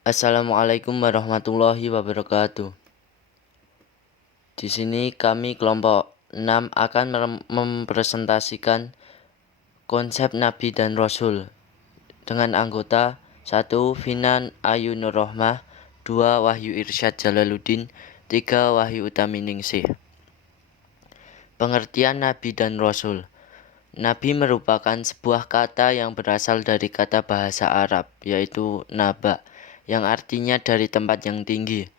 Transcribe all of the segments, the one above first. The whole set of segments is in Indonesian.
Assalamualaikum warahmatullahi wabarakatuh. Di sini kami kelompok 6 akan mempresentasikan konsep Nabi dan Rasul dengan anggota 1. Vina Ayu Nurrohmah, 2. Wahyu Irsyad Jalaluddin, 3. Wahyu Utami Ningsih. Pengertian Nabi dan Rasul. Nabi merupakan sebuah kata yang berasal dari kata bahasa Arab, yaitu naba, yang artinya dari tempat yang tinggi.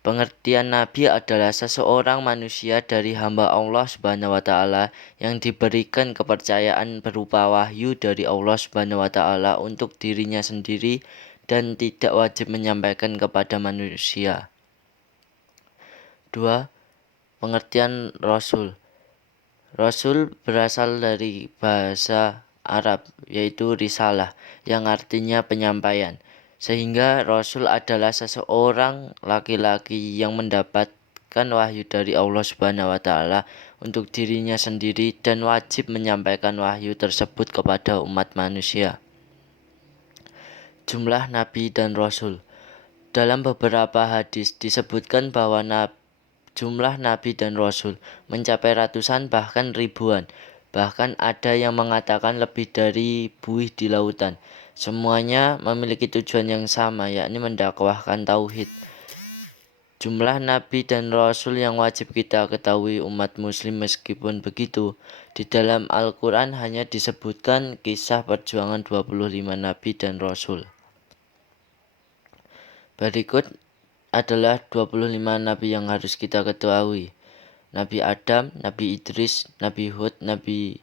Pengertian Nabi adalah seseorang manusia dari hamba Allah Subhanahu wa taala yang diberikan kepercayaan berupa wahyu dari Allah Subhanahu wa taala untuk dirinya sendiri dan tidak wajib menyampaikan kepada manusia. 2. Pengertian Rasul. Rasul berasal dari bahasa Arab, yaitu risalah, yang artinya penyampaian. Sehingga Rasul adalah seseorang laki-laki yang mendapatkan wahyu dari Allah Subhanahu wa taala untuk dirinya sendiri dan wajib menyampaikan wahyu tersebut kepada umat manusia. Jumlah Nabi dan Rasul. Dalam beberapa hadis disebutkan bahwa jumlah Nabi dan Rasul mencapai ratusan bahkan ribuan. Bahkan ada yang mengatakan lebih dari buih di lautan. Semuanya memiliki tujuan yang sama, yakni mendakwahkan tauhid. Jumlah Nabi dan Rasul yang wajib kita ketahui umat muslim. Meskipun begitu, di dalam Al-Quran hanya disebutkan kisah perjuangan 25 Nabi dan Rasul. Berikut adalah 25 Nabi yang harus kita ketahui. Nabi Adam, Nabi Idris, Nabi Hud, Nabi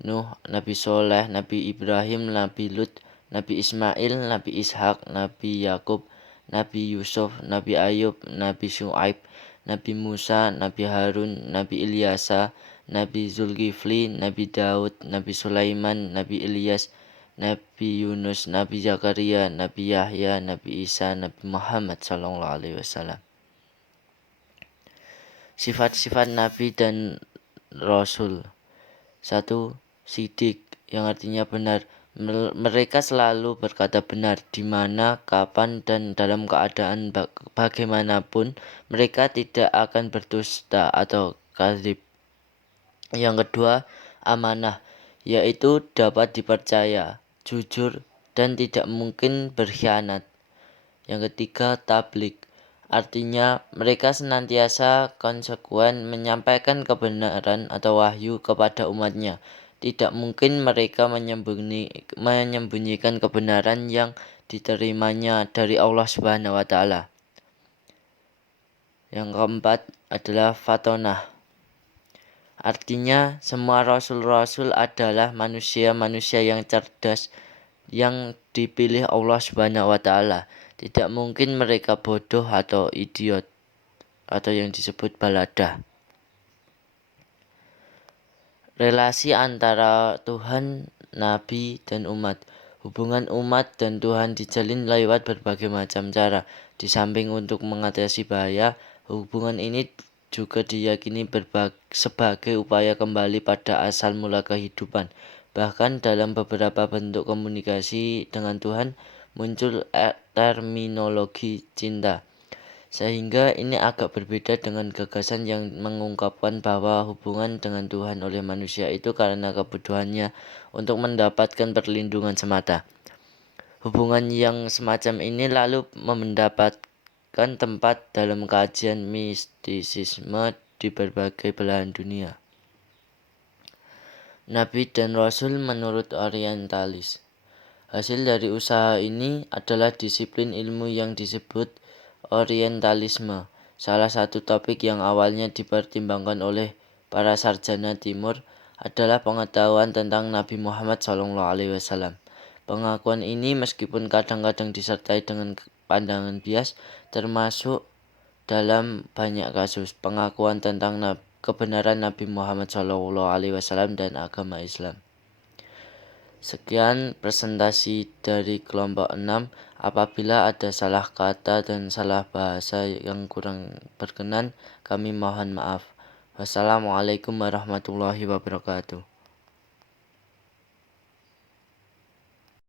Nuh, Nabi Soleh, Nabi Ibrahim, Nabi Lut, Nabi Ismail, Nabi Ishak, Nabi Yakub, Nabi Yusuf, Nabi Ayub, Nabi Syuaib, Nabi Musa, Nabi Harun, Nabi Ilyasa, Nabi Zulkifli, Nabi Daud, Nabi Sulaiman, Nabi Ilyas, Nabi Yunus, Nabi Zakaria, Nabi Yahya, Nabi Isa, Nabi Muhammad SAW. Sifat-sifat Nabi dan Rasul. 1. Sidik, yang artinya benar. Mereka selalu berkata benar di mana, kapan, dan dalam keadaan bagaimanapun. Mereka tidak akan berdusta atau kadzib. Yang kedua, amanah, yaitu dapat dipercaya, jujur, dan tidak mungkin berkhianat. Yang ketiga, tabligh, artinya mereka senantiasa konsekuen menyampaikan kebenaran atau wahyu kepada umatnya. Tidak mungkin mereka menyembunyikan kebenaran yang diterimanya dari Allah Subhanahu wa taala. Yang keempat adalah fatonah. Artinya semua rasul-rasul adalah manusia-manusia yang cerdas yang dipilih Allah Subhanahu wa taala. Tidak mungkin mereka bodoh atau idiot atau yang disebut baladah. Relasi antara Tuhan, Nabi, dan umat. Hubungan umat dan Tuhan dijalin lewat berbagai macam cara. Di samping untuk mengatasi bahaya, hubungan ini juga diyakini sebagai upaya kembali pada asal mula kehidupan. Bahkan dalam beberapa bentuk komunikasi dengan Tuhan muncul terminologi cinta. Sehingga ini agak berbeda dengan gagasan yang mengungkapkan bahwa hubungan dengan Tuhan oleh manusia itu karena kebutuhannya untuk mendapatkan perlindungan semata. Hubungan yang semacam ini lalu mendapatkan tempat dalam kajian mistisisme di berbagai belahan dunia. Nabi dan Rasul menurut orientalis. Hasil dari usaha ini adalah disiplin ilmu yang disebut orientalisme. Salah satu topik yang awalnya dipertimbangkan oleh para sarjana timur adalah pengetahuan tentang Nabi Muhammad SAW. Pengakuan ini meskipun kadang-kadang disertai dengan pandangan bias, termasuk dalam banyak kasus pengakuan tentang kebenaran Nabi Muhammad SAW dan agama Islam. Sekian presentasi dari kelompok 6. Apabila ada salah kata dan salah bahasa yang kurang berkenan, kami mohon maaf. Wassalamualaikum warahmatullahi wabarakatuh.